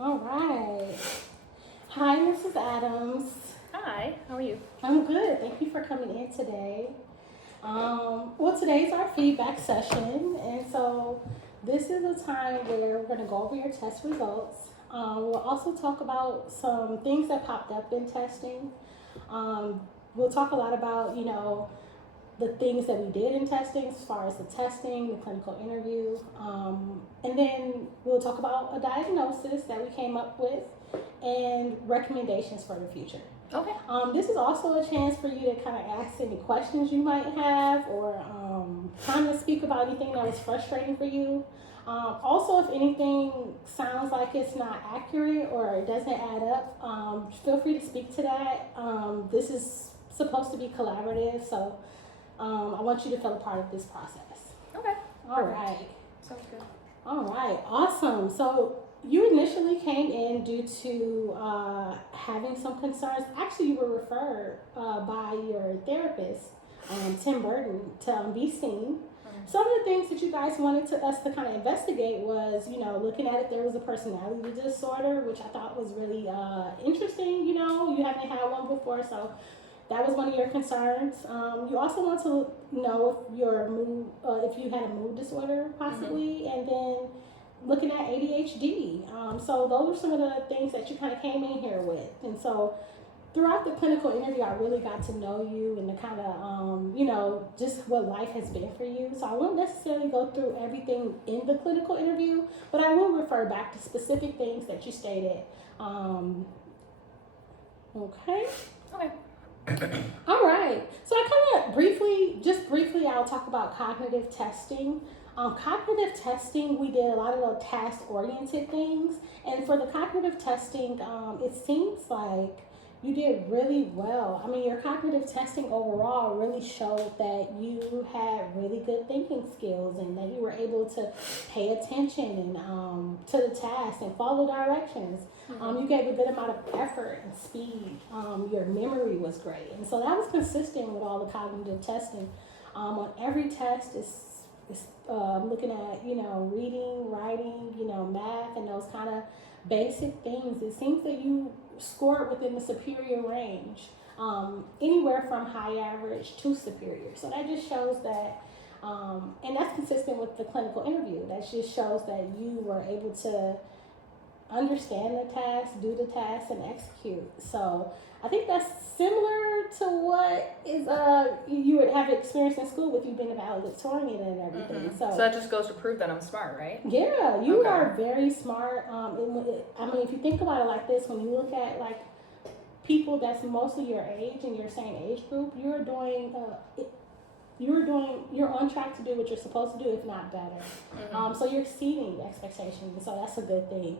All right. Hi, Mrs. Adams. Hi, how are you? I'm good. Thank you for coming in today. Well, today's our feedback session, and so this is a time where we're going to go over your test results. We'll also talk about some things that popped up in testing. Um, we'll talk a lot about, the things that we did in testing as far as the testing, the clinical interview. And then we'll talk about a diagnosis that we came up with and recommendations for the future. Okay. This is also a chance for you to kind of ask any questions you might have or kind of speak about anything that was frustrating for you. Also, if anything sounds like it's not accurate or it doesn't add up, feel free to speak to that. This is supposed to be collaborative, so I want you to feel a part of this process. Okay. All right. Sounds good. All right. Awesome. So you initially came in due to having some concerns. Actually, you were referred by your therapist, Tim Burton, to be seen. Some of the things that you guys wanted us to kind of investigate was, looking at if there was a personality disorder, which I thought was really interesting. You haven't had one before, so that was one of your concerns. You also want to know if your mood, if you had a mood disorder possibly, and then looking at ADHD. So those are some of the things that you kind of came in here with, and so throughout the clinical interview, I really got to know you and the kind of, just what life has been for you. So I won't necessarily go through everything in the clinical interview, but I will refer back to specific things that you stated. Okay. Okay. All right. So I kind of briefly, I'll talk about cognitive testing. Cognitive testing, we did a lot of the task-oriented things, and for the cognitive testing, it seems like you did really well. I mean, your cognitive testing overall really showed that you had really good thinking skills and that you were able to pay attention and to the task and follow directions. You gave a good amount of effort and speed. Your memory was great, and so that was consistent with all the cognitive testing. On every test, it's looking at reading, writing, math, and those kind of basic things. It seems that you scored within the superior range, anywhere from high average to superior. So that just shows that, and that's consistent with the clinical interview. That just shows that you were able to understand the task, do the task, and execute. So I think that's similar to what is you would have experienced in school with you being a valedictorian and everything. So that just goes to prove that I'm smart, right? Yeah, you are very smart. I mean, if you think about it like this, when you look at like people that's mostly your age and your same age group, you're on track to do what you're supposed to do, if not better. So you're exceeding expectations, so that's a good thing.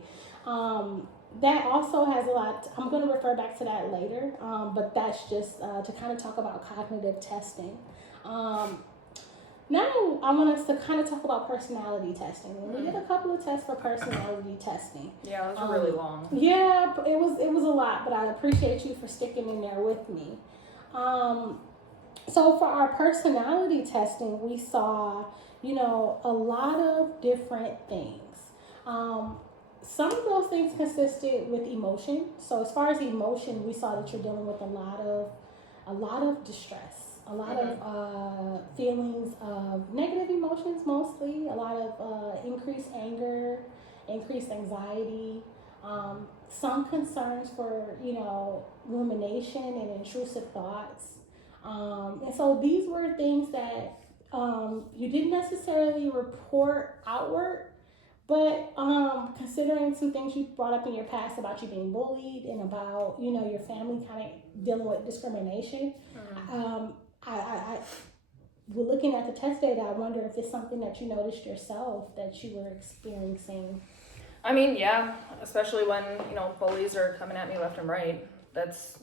That also has a lot. I'm going to refer back to that later, but that's just to kind of talk about cognitive testing. Now I want us to kind of talk about personality testing. We did a couple of tests for personality testing. Yeah, those were really long. Yeah, it was a lot, but I appreciate you for sticking in there with me. So for our personality testing, we saw, a lot of different things. Some of those things consisted with emotion. So as far as emotion, we saw that you're dealing with a lot of distress, a lot of feelings of negative emotions, mostly a lot of increased anger, increased anxiety, some concerns for rumination and intrusive thoughts. And so these were things that you didn't necessarily report outward, but considering some things you brought up in your past about you being bullied and about your family kind of dealing with discrimination, I looking at the test data, I wonder if it's something that you noticed yourself that you were experiencing. I mean, yeah, especially when bullies are coming at me left and right. That's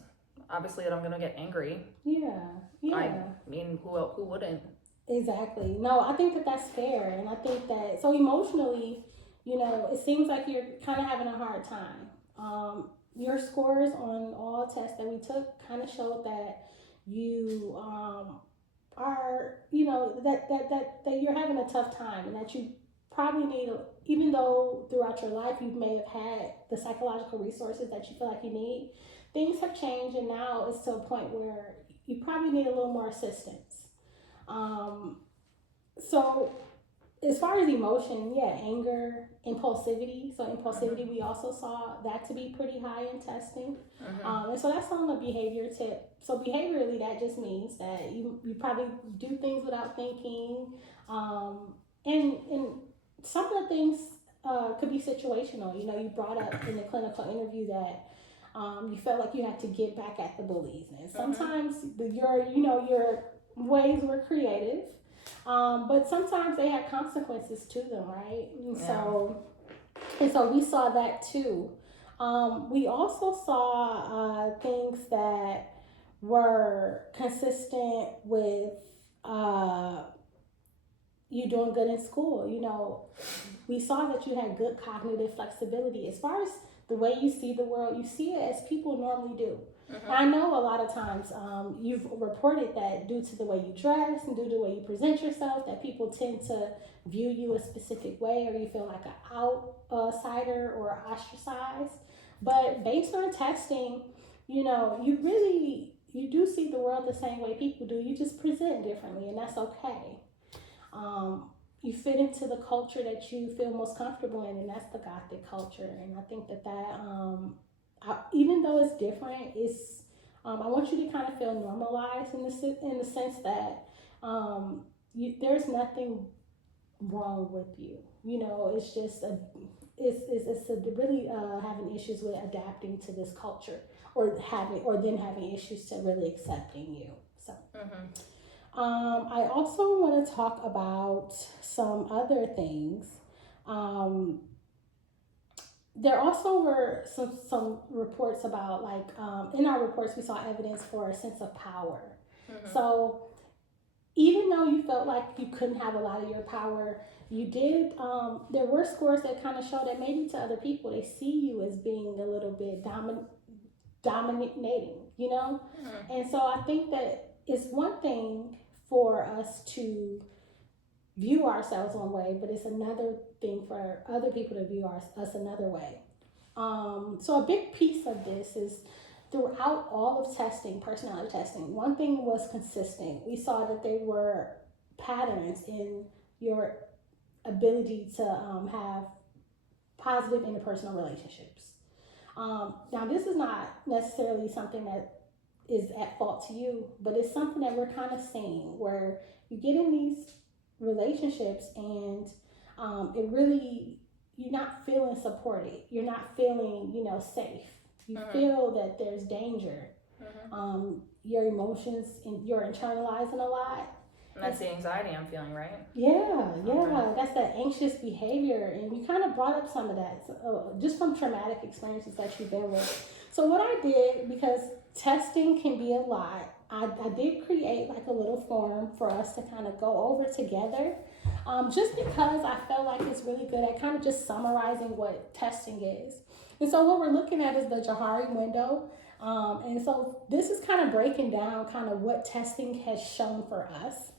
obviously that I'm gonna get angry. Yeah. I mean, who wouldn't? Exactly. No, I think that that's fair, and I think that so emotionally, it seems like you're kind of having a hard time. Your scores on all tests that we took kind of showed that you are, that you're having a tough time, and that you probably need even though throughout your life you may have had the psychological resources that you feel like you need, things have changed, and now it's to a point where you probably need a little more assistance. Um, so as far as emotion, yeah, anger, impulsivity. So impulsivity, we also saw that to be pretty high in testing. And so that's on the behavior tip. So behaviorally, that just means that you probably do things without thinking. And some of the things could be situational. You know, you brought up in the clinical interview that you felt like you had to get back at the bullies. And sometimes your ways were creative. But sometimes they had consequences to them, right? And so we saw that too. We also saw things that were consistent with you doing good in school. You know, we saw that you had good cognitive flexibility. As far as the way you see the world, you see it as people normally do. And I know a lot of times you've reported that due to the way you dress and due to the way you present yourself, that people tend to view you a specific way, or you feel like an outsider or ostracized. But based on testing, you know, you do see the world the same way people do. You just present differently, and that's okay. You fit into the culture that you feel most comfortable in, and that's the Gothic culture. And I think that even though it's different, it's I want you to kind of feel normalized in the sense that there's nothing wrong with you. You know, it's just really having issues with adapting to this culture, or then having issues to really accepting you. So. I also want to talk about some other things. There also were some reports about, like, in our reports we saw evidence for a sense of power. So even though you felt like you couldn't have a lot of your power, you did, there were scores that kind of show that maybe to other people they see you as being a little bit dominating, you know? And so I think that it's one thing for us to view ourselves one way, but it's another thing for other people to view us another way. So a big piece of this is throughout all of testing, personality testing, one thing was consistent. We saw that there were patterns in your ability to have positive interpersonal relationships. Now, this is not necessarily something that is at fault to you, but it's something that we're kind of seeing, where you get in these relationships and it really, you're not feeling supported, you're not feeling, you know, safe, you feel that there's danger. Your emotions, you're internalizing a lot. And that's the anxiety I'm feeling, right? Yeah, that's that anxious behavior, and you kind of brought up some of that just from traumatic experiences that you've been with. So what I did, because testing can be a lot, I did create like a little form for us to kind of go over together, just because I felt like it's really good at kind of just summarizing what testing is. And so what we're looking at is the Johari window. And so this is kind of breaking down kind of what testing has shown for us.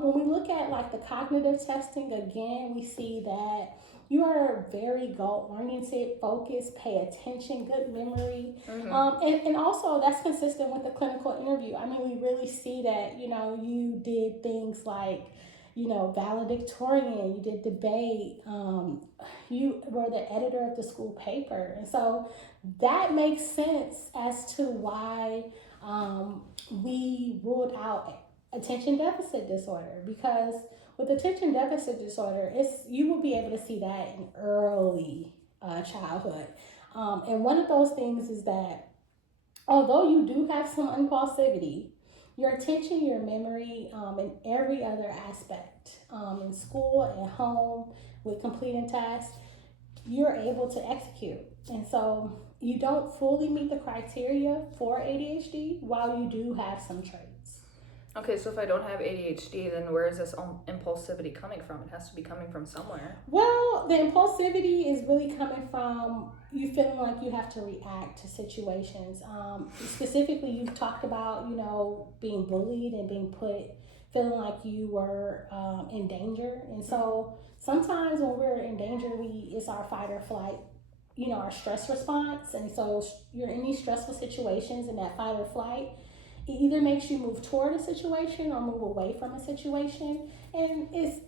When we look at like the cognitive testing, again, we see that you are very goal-oriented, focused, pay attention, good memory. And also that's consistent with the clinical interview. I mean, we really see that, you know, you did things like, you know, valedictorian, you did debate, you were the editor of the school paper. And so that makes sense as to why we ruled out attention deficit disorder, because with attention deficit disorder, you will be able to see that in early childhood. And one of those things is that although you do have some impulsivity, your attention, your memory, and every other aspect in school, at home, with completing tasks, you're able to execute. And so you don't fully meet the criteria for ADHD while you do have some traits. Okay, so if I don't have ADHD, then where is this impulsivity coming from? It has to be coming from somewhere. Well, the impulsivity is really coming from you feeling like you have to react to situations. Specifically, you've talked about, you know, being bullied and being put feeling like you were in danger. And so sometimes when we're in danger, it's our fight or flight, our stress response. And so you're in these stressful situations in that fight or flight. It either makes you move toward a situation or move away from a situation. And it's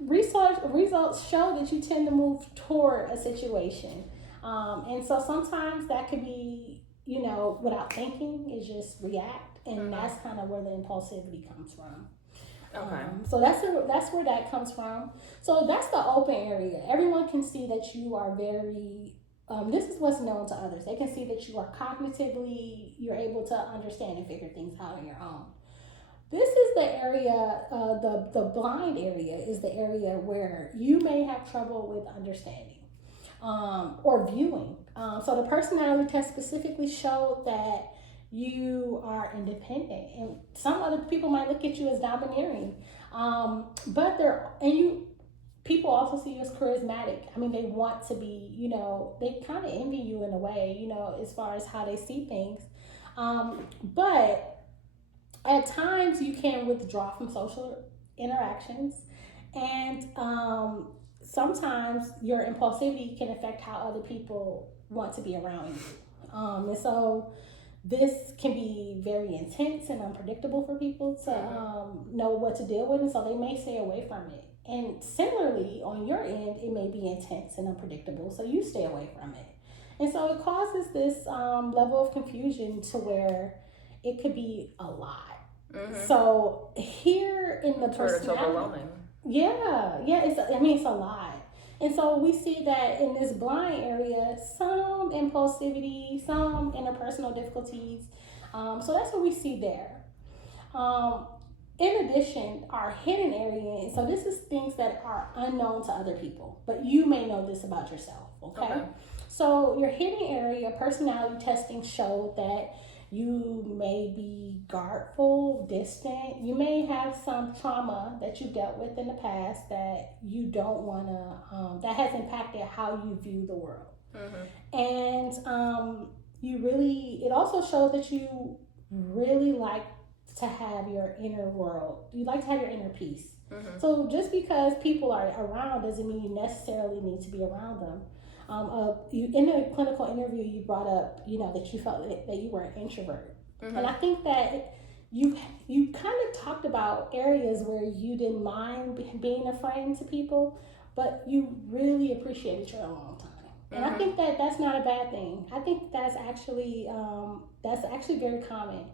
results show that you tend to move toward a situation. And so sometimes that could be, without thinking, is just react. And that's kind of where the impulsivity comes from. Okay. So that's where that comes from. So that's the open area. Everyone can see that you are very. This is what's known to others. They can see that you are cognitively. You're able to understand and figure things out on your own. This is the area. The blind area is the area where you may have trouble with understanding or viewing. So the personality test specifically showed that you are independent, and some other people might look at you as domineering, but people also see you as charismatic. I mean, they want to be, they kind of envy you in a way, as far as how they see things, but at times you can withdraw from social interactions, and sometimes your impulsivity can affect how other people want to be around you, and so this can be very intense and unpredictable for people to know what to deal with, and so they may stay away from it. And similarly, on your end, it may be intense and unpredictable, so you stay away from it. And so it causes this level of confusion to where it could be a lot. So here in the personality, it's overwhelming. Yeah, it's a lot. And so we see that in this blind area, some impulsivity, some interpersonal difficulties. So that's what we see there. In addition, our hidden area, so this is things that are unknown to other people, but you may know this about yourself, okay? So your hidden area, personality testing showed that you may be guardful, distant. You may have some trauma that you dealt with in the past that you don't want to, that has impacted how you view the world. And it also shows that you really like to have your inner world. You like to have your inner peace. So just because people are around doesn't mean you necessarily need to be around them. In a clinical interview, you brought up, that you felt that you were an introvert, and I think that you kind of talked about areas where you didn't mind being a friend to people, but you really appreciated your alone time. And I think that that's not a bad thing. I think that's actually very common.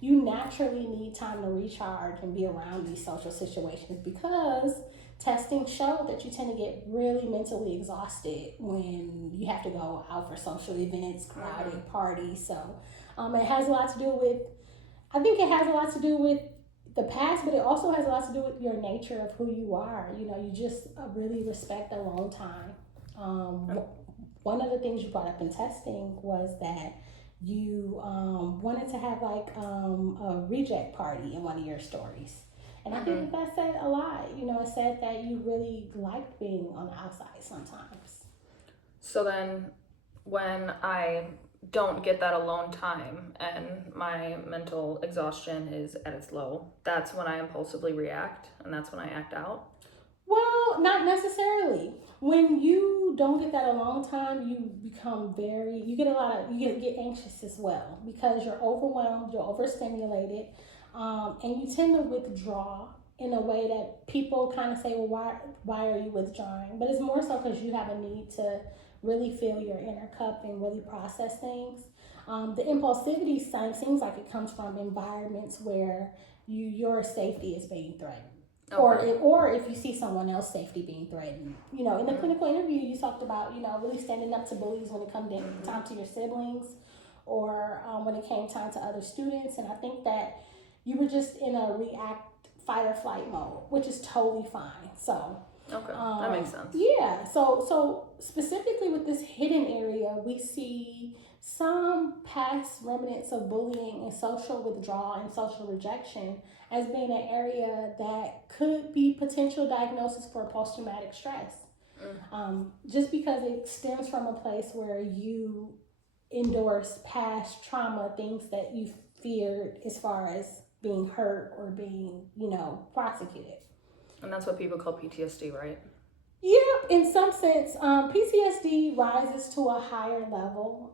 You naturally need time to recharge and be around these social situations because testing showed that you tend to get really mentally exhausted when you have to go out for social events, crowded parties. So it has a lot to do with, I think it has a lot to do with the past, but it also has a lot to do with your nature of who you are. You just really respect alone time. One of the things you brought up in testing was that you wanted to have like a reject party in one of your stories. And I think that said a lot. It said that you really liked being on the outside sometimes. So then when I don't get that alone time and my mental exhaustion is at its low, that's when I impulsively react and that's when I act out? Well, not necessarily. When you don't get that alone time, you become you get anxious as well because you're overwhelmed, you're overstimulated, and you tend to withdraw in a way that people kind of say, well, why are you withdrawing? But it's more so because you have a need to really fill your inner cup and really process things. The impulsivity seems like it comes from environments where your safety is being threatened. Or if you see someone else's safety being threatened. In the clinical interview, you talked about, really standing up to bullies when it comes time to your siblings or when it came time to other students. And I think that you were just in a fight or flight mode, which is totally fine. So okay, that makes sense. Yeah. So specifically with this hidden area, we see some past remnants of bullying and social withdrawal and social rejection as being an area that could be potential diagnosis for post-traumatic stress. Just because it stems from a place where you endorse past trauma, things that you feared as far as being hurt or being, prosecuted. And that's what people call PTSD, right? Yeah, in some sense, PTSD rises to a higher level.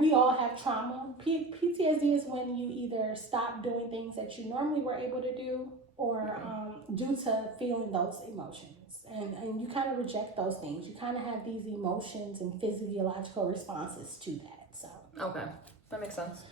We all have trauma. PTSD is when you either stop doing things that you normally were able to do, or due to feeling those emotions, and you kind of reject those things. You kind of have these emotions and physiological responses to that. So Okay, that makes sense.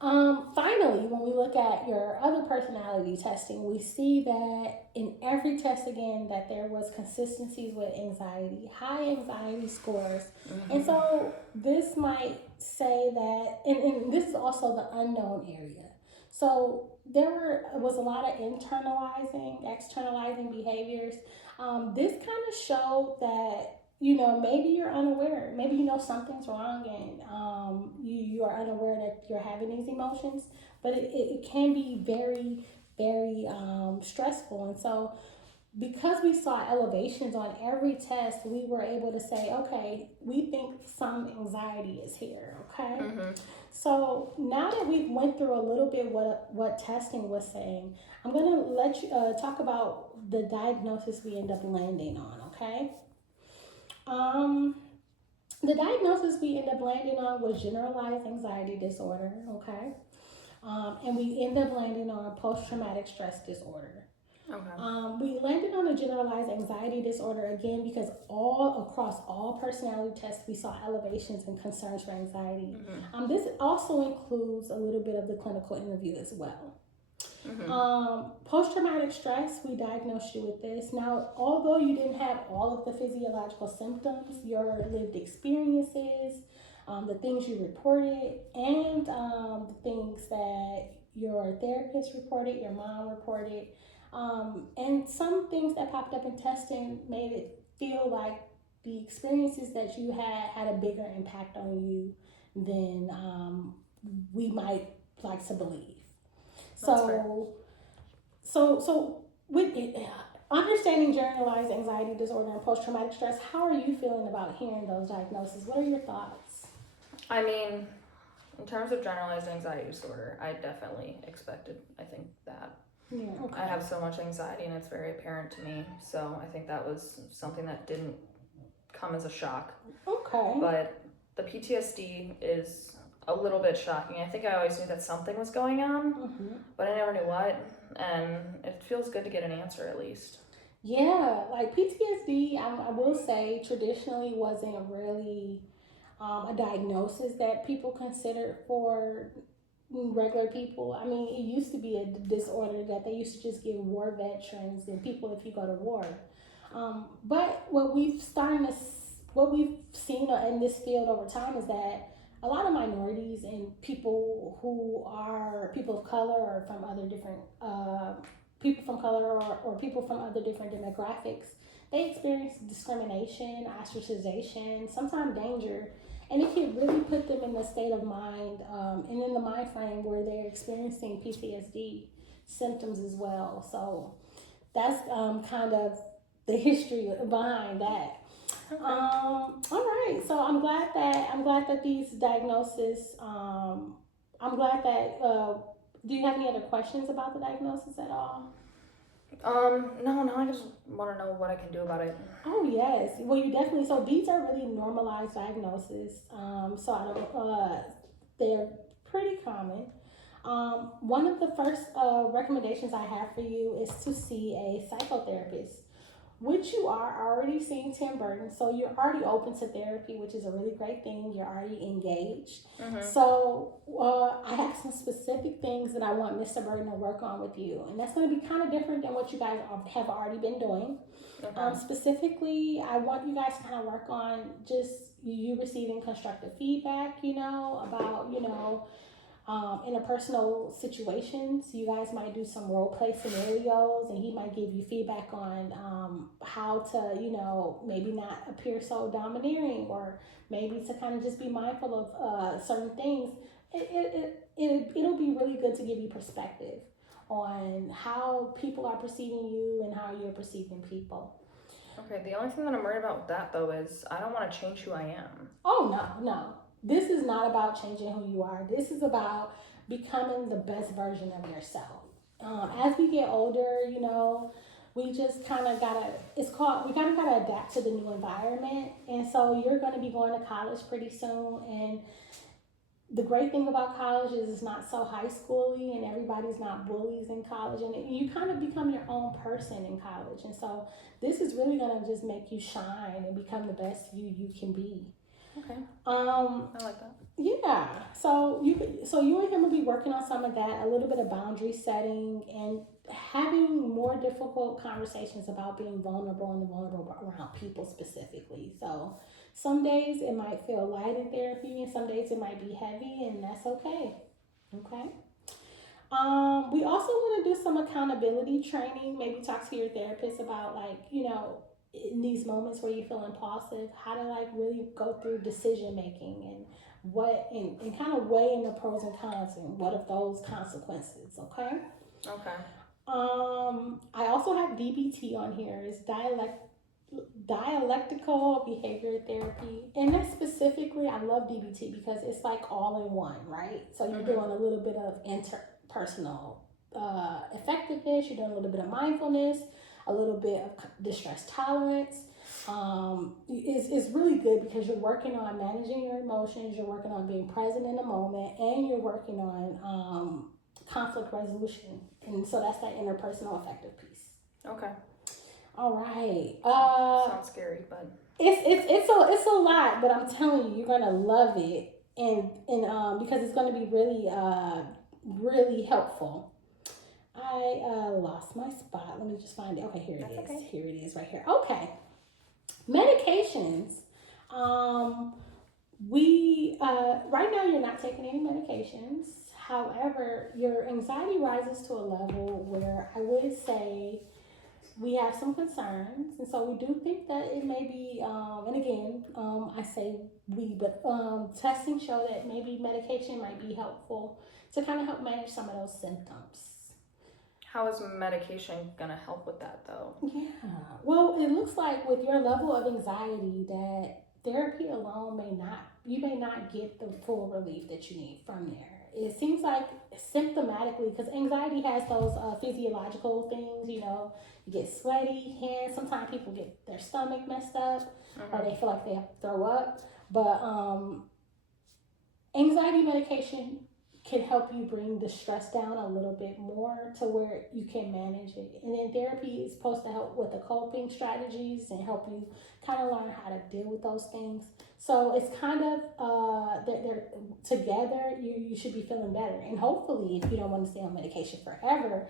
Finally, when we look at your other personality testing, we see that in every test again that there was consistencies with anxiety, high anxiety scores. And so this might say that, and this is also the unknown area. So was a lot of externalizing behaviors. This kind of showed that maybe you're unaware, maybe something's wrong, and you are unaware that you're having these emotions, but it can be very, very stressful. And so because we saw elevations on every test, we were able to say, okay, we think some anxiety is here. Okay. So now that we've went through a little bit what testing was saying, I'm going to let you talk about the diagnosis we end up landing on. Okay. Um, the diagnosis we ended up landing on was generalized anxiety disorder, okay? And we ended up landing on post-traumatic stress disorder. Okay. We landed on a generalized anxiety disorder again because across all personality tests we saw elevations and concerns for anxiety. This also includes a little bit of the clinical interview as well. Post-traumatic stress, we diagnosed you with this. Now, although you didn't have all of the physiological symptoms, your lived experiences, the things you reported, and the things that your therapist reported, your mom reported, and some things that popped up in testing made it feel like the experiences that you had a bigger impact on you than we might like to believe. So with understanding generalized anxiety disorder and post-traumatic stress, how are you feeling about hearing those diagnoses? What are your thoughts? I mean, in terms of generalized anxiety disorder, I definitely expected, that. Yeah, okay. I have so much anxiety and it's very apparent to me, so I think that was something that didn't come as a shock. Okay. But the PTSD is a little bit shocking. I think I always knew that something was going on, but I never knew what, and it feels good to get an answer at least. Yeah, like PTSD, I will say, traditionally wasn't really a diagnosis that people considered for regular people. I mean, it used to be a disorder that they used to just give war veterans and people if you go to war. But what we've seen in this field over time is that a lot of minorities and people who are people of color or from other different people from color or people from other different demographics, they experience discrimination, ostracization, sometimes danger, and it can really put them in the state of mind and in the mind frame where they're experiencing PTSD symptoms as well. So that's kind of the history behind that. Okay. All right. So I'm glad that these diagnoses. I'm glad that. Do you have any other questions about the diagnosis at all? No, I just want to know what I can do about it. Oh yes. Well, you definitely. So these are really normalized diagnoses. So I don't. They're pretty common. One of the first recommendations I have for you is to see a psychotherapist, which you are already seeing Tim Burton. So you're already open to therapy, which is a really great thing. You're already engaged. So I have some specific things that I want Mr. Burton to work on with you. And that's going to be kind of different than what you guys have already been doing. Specifically, I want you guys to kind of work on just you receiving constructive feedback, about, interpersonal situations. You guys might do some role play scenarios, and he might give you feedback on how to, maybe not appear so domineering, or maybe to kind of just be mindful of certain things. It'll be really good to give you perspective on how people are perceiving you and how you're perceiving people. Okay, the only thing that I'm worried about with that though is I don't want to change who I am. Oh no. This is not about changing who you are. This is about becoming the best version of yourself. As we get older, we just kind of gotta, we kind of gotta adapt to the new environment. And so you're gonna be going to college pretty soon. And the great thing about college is it's not so high schooly and everybody's not bullies in college. And you kind of become your own person in college. And so this is really gonna just make you shine and become the best you can be. Okay. I like that. Yeah. So you and him will be working on some of that, a little bit of boundary setting and having more difficult conversations about being vulnerable and vulnerable around people specifically. So some days it might feel light in therapy and some days it might be heavy, and that's okay. Okay. We also want to do some accountability training, maybe talk to your therapist about in these moments where you feel impulsive, how to really go through decision making and and kind of weigh in the pros and cons and what of those consequences, okay? Okay. I also have DBT on here. It's dialectical behavior therapy. And that's specifically, I love DBT because it's like all in one, right? So you're doing a little bit of interpersonal effectiveness, you're doing a little bit of mindfulness, a little bit of distress tolerance. It's really good because you're working on managing your emotions, you're working on being present in the moment, and you're working on conflict resolution. And so that's that interpersonal effective piece. Okay. All right. Sounds scary, but it's a lot, but I'm telling you, you're gonna love it, and because it's gonna be really helpful. I lost my spot. Let me just find it. Okay, here it is. Okay. Here it is, right here. Okay. Medications. We right now you're not taking any medications. However, your anxiety rises to a level where I would say we have some concerns, and so we do think that it may be. And again, I say we, but testing show that maybe medication might be helpful to kind of help manage some of those symptoms. how is medication gonna help with that though? Yeah. Well, it looks like with your level of anxiety that therapy alone you may not get the full relief that you need from there. It seems like symptomatically, because anxiety has those physiological things, you get sweaty hands. Sometimes people get their stomach messed up or they feel like they have to throw up. But anxiety medication can help you bring the stress down a little bit more to where you can manage it. And then therapy is supposed to help with the coping strategies and help you kind of learn how to deal with those things. So it's kind of they're together. You should be feeling better. And hopefully, if you don't want to stay on medication forever,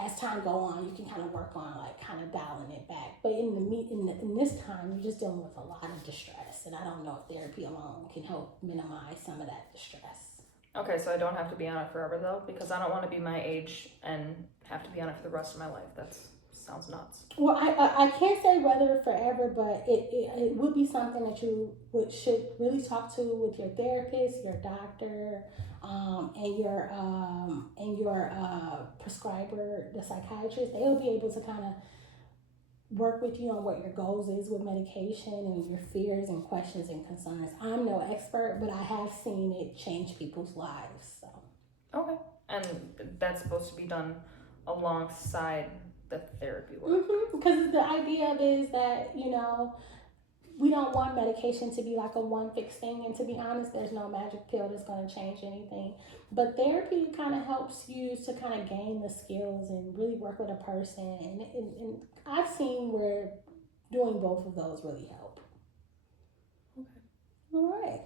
as time go on, you can kind of work on kind of dialing it back. But in this time, you're just dealing with a lot of distress, and I don't know if therapy alone can help minimize some of that distress. Okay, so I don't have to be on it forever though, because I don't want to be my age and have to be on it for the rest of my life. That sounds nuts. Well, I can't say whether forever, but it would be something that you should really talk to with your therapist, your doctor, and your prescriber, the psychiatrist. They'll be able to kind of work with you on what your goals is with medication and your fears and questions and concerns. I'm no expert, but I have seen it change people's lives. So. Okay, and that's supposed to be done alongside the therapy work. Because the idea of it is that we don't want medication to be like a one fix thing, and to be honest, there's no magic pill that's going to change anything. But therapy kind of helps you to kind of gain the skills and really work with a person, and I've seen where doing both of those really help. Okay. All right.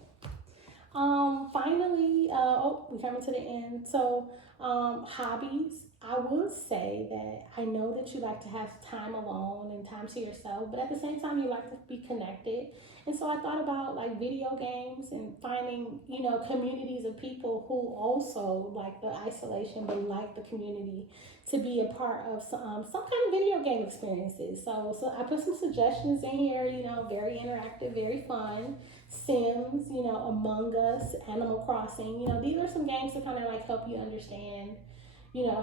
Finally, we're coming to the end. So, hobbies. I will say that I know that you like to have time alone and time to yourself, but at the same time, you like to be connected. And so I thought about video games and finding, communities of people who also like the isolation, but like the community to be a part of some kind of video game experiences. So I put some suggestions in here, very interactive, very fun. Sims, Among Us, Animal Crossing, these are some games to kind of help you understand,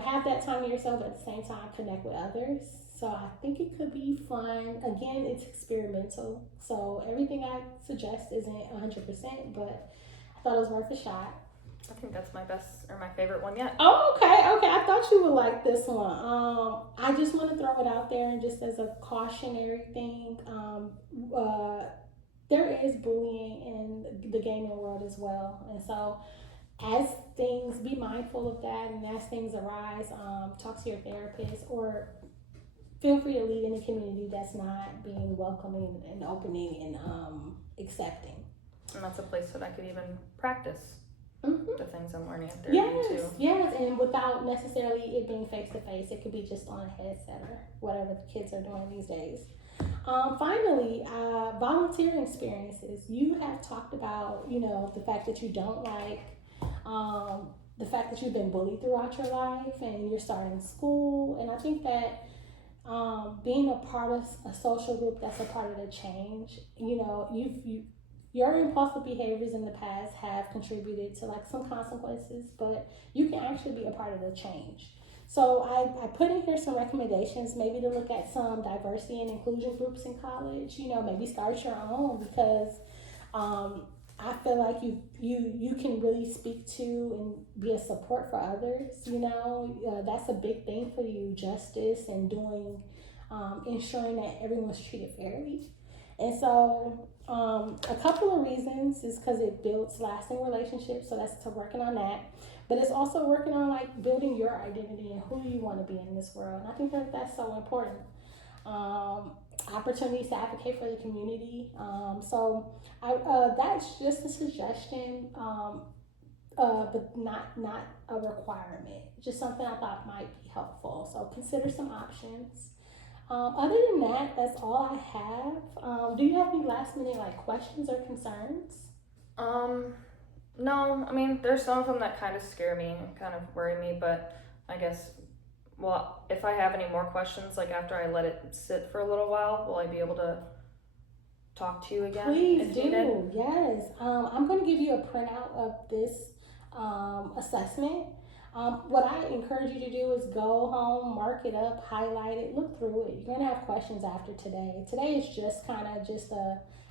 have that time to yourself, at the same time connect with others. So I think it could be fun. Again, it's experimental, so everything I suggest isn't 100%, but I thought it was worth a shot. I think that's my best or my favorite one yet. Oh, okay. I thought you would like this one. I just want to throw it out there, and just as a cautionary thing, there is bullying in the gaming world as well, and so as things, be mindful of that, and as things arise, talk to your therapist, or feel free to leave in a community that's not being welcoming and opening and accepting. And that's a place that I could even practice Mm-hmm. the things I'm learning at therapy too. Yes, and without necessarily it being face to face, it could be just on a headset or whatever the kids are doing these days. Finally, volunteering experiences. You have talked about, the fact that you don't like, the fact that you've been bullied throughout your life, and you're starting school, and I think that being a part of a social group that's a part of the change, your impulsive behaviors in the past have contributed to like some consequences, but you can actually be a part of the change. So I put in here some recommendations, maybe to look at some diversity and inclusion groups in college. Maybe start your own, because I feel like you can really speak to and be a support for others. That's a big thing for you, justice and doing, ensuring that everyone's treated fairly. And so a couple of reasons is because it builds lasting relationships, so that's to working on that. But it's also working on like building your identity and who you want to be in this world. And I think that that's so important. Opportunities to advocate for the community. So that's just a suggestion, but not a requirement. Just something I thought might be helpful. So consider some options. Other than that, that's all I have. Do you have any last minute like questions or concerns? No, I mean, there's some of them that kind of scare me and kind of worry me, but I guess, well, if I have any more questions, like after I let it sit for a little while, will I be able to talk to you again? Please do, yes. I'm going to give you a printout of this assessment. What I encourage you to do is go home, mark it up, highlight it, look through it. You're going to have questions after today. Today is just kind of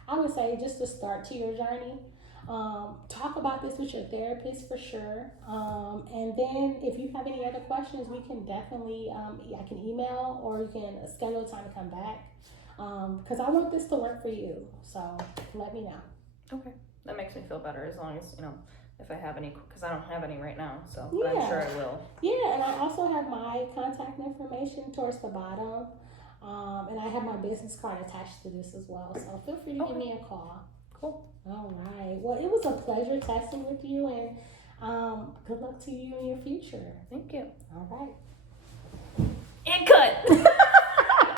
I would say just a start to your journey. Talk about this with your therapist for sure. And then if you have any other questions, we can definitely, I can email, or you can schedule a time to come back. Because I want this to work for you. So let me know. Okay. That makes me feel better, as long as, if I have any, because I don't have any right now, so, but I'm sure I will. Yeah, and I also have my contact information towards the bottom. And I have my business card attached to this as well. So feel free to give me a call. Cool. All right. Well, it was a pleasure testing with you, and good luck to you in your future. Thank you. All right. And cut!